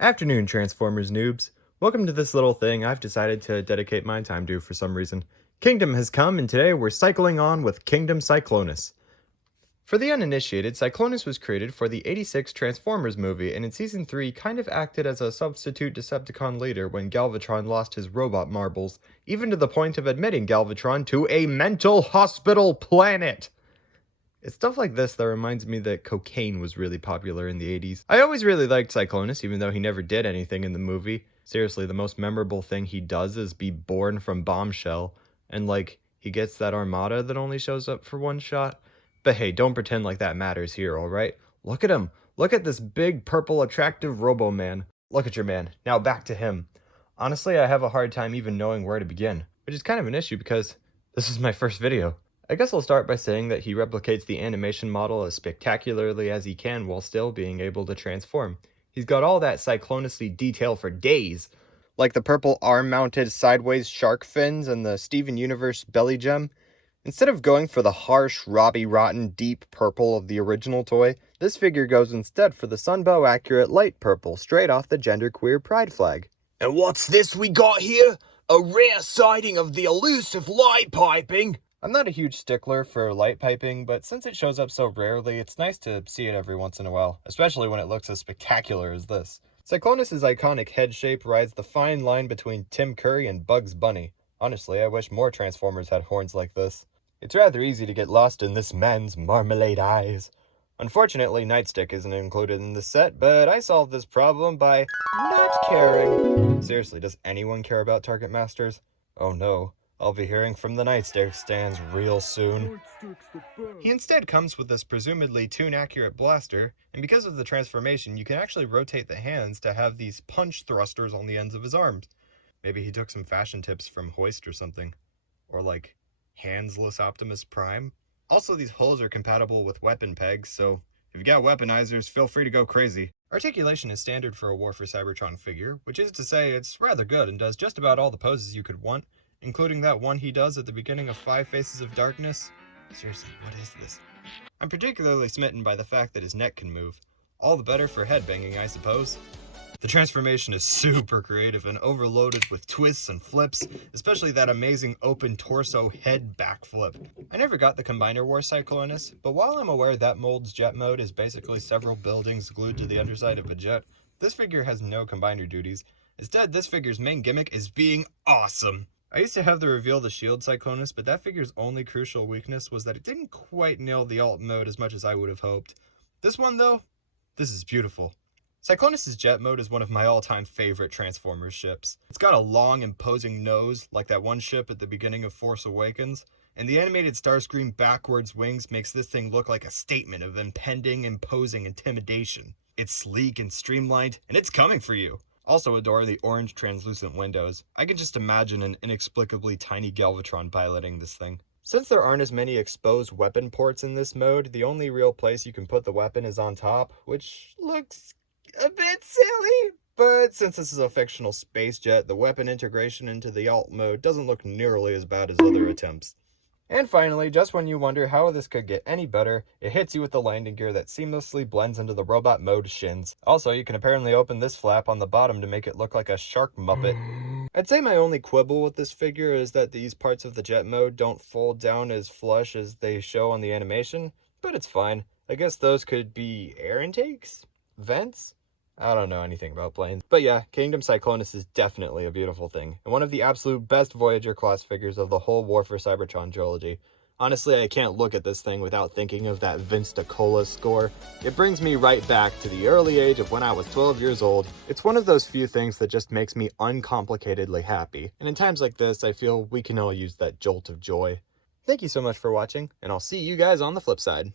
Afternoon, Transformers noobs. Welcome to this little thing I've decided to dedicate my time to for some reason. Kingdom has come, and today we're cycling on with Kingdom Cyclonus. For the uninitiated, Cyclonus was created for the '86 Transformers movie, and in Season 3 kind of acted as a substitute Decepticon leader when Galvatron lost his robot marbles, even to the point of admitting Galvatron to a mental hospital planet! It's stuff like this that reminds me that cocaine was really popular in the '80s. I always really liked Cyclonus, even though he never did anything in the movie. Seriously, the most memorable thing he does is be born from Bombshell, and he gets that armada that only shows up for one shot. But hey, don't pretend like that matters here, alright? Look at him. Look at this big, purple, attractive Robo-Man. Look at your man. Now back to him. Honestly, I have a hard time even knowing where to begin, which is kind of an issue because this is my first video. I guess I'll start by saying that he replicates the animation model as spectacularly as he can while still being able to transform. He's got all that Cyclonus-y detail for days, like the purple arm-mounted sideways shark fins and the Steven Universe belly gem. Instead of going for the harsh, Robbie-rotten deep purple of the original toy, this figure goes instead for the Sunbow-accurate light purple straight off the genderqueer pride flag. And what's this we got here? A rare sighting of the elusive light piping! I'm not a huge stickler for light piping, but since it shows up so rarely, it's nice to see it every once in a while, especially when it looks as spectacular as this. Cyclonus' iconic head shape rides the fine line between Tim Curry and Bugs Bunny. Honestly, I wish more Transformers had horns like this. It's rather easy to get lost in this man's marmalade eyes. Unfortunately, Nightstick isn't included in this set, but I solved this problem by not caring. Seriously, does anyone care about Target Masters? Oh no. I'll be hearing from the Nightstick stands real soon. He instead comes with this presumably tune-accurate blaster, and because of the transformation, you can actually rotate the hands to have these punch thrusters on the ends of his arms. Maybe he took some fashion tips from Hoist or something. Or handsless Optimus Prime. Also, these holes are compatible with weapon pegs, so if you got weaponizers, feel free to go crazy. Articulation is standard for a War for Cybertron figure, which is to say it's rather good and does just about all the poses you could want, including that one he does at the beginning of 5 Faces of Darkness. Seriously, what is this? I'm particularly smitten by the fact that his neck can move. All the better for headbanging, I suppose. The transformation is super creative and overloaded with twists and flips, especially that amazing open torso head backflip. I never got the Combiner War Cyclonus, but while I'm aware that mold's jet mode is basically several buildings glued to the underside of a jet, this figure has no combiner duties. Instead, this figure's main gimmick is being awesome. I used to have the reveal the shield Cyclonus, but that figure's only crucial weakness was that it didn't quite nail the alt mode as much as I would have hoped. This one though, this is beautiful. Cyclonus' jet mode is one of my all-time favorite Transformers ships. It's got a long, imposing nose, like that one ship at the beginning of Force Awakens, and the animated Starscream backwards wings makes this thing look like a statement of impending, imposing intimidation. It's sleek and streamlined, and it's coming for you. Also adore the orange translucent windows. I can just imagine an inexplicably tiny Galvatron piloting this thing. Since there aren't as many exposed weapon ports in this mode, the only real place you can put the weapon is on top, which looks a bit silly. But since this is a fictional space jet, the weapon integration into the alt mode doesn't look nearly as bad as other attempts. And finally, just when you wonder how this could get any better, it hits you with the landing gear that seamlessly blends into the robot mode shins. Also, you can apparently open this flap on the bottom to make it look like a shark muppet. I'd say my only quibble with this figure is that these parts of the jet mode don't fold down as flush as they show on the animation, but it's fine. I guess those could be air intakes? Vents? I don't know anything about planes. But yeah, Kingdom Cyclonus is definitely a beautiful thing, and one of the absolute best Voyager class figures of the whole War for Cybertron trilogy. Honestly, I can't look at this thing without thinking of that Vince DiCola score. It brings me right back to the early age of when I was 12 years old. It's one of those few things that just makes me uncomplicatedly happy, and in times like this, I feel we can all use that jolt of joy. Thank you so much for watching, and I'll see you guys on the flip side.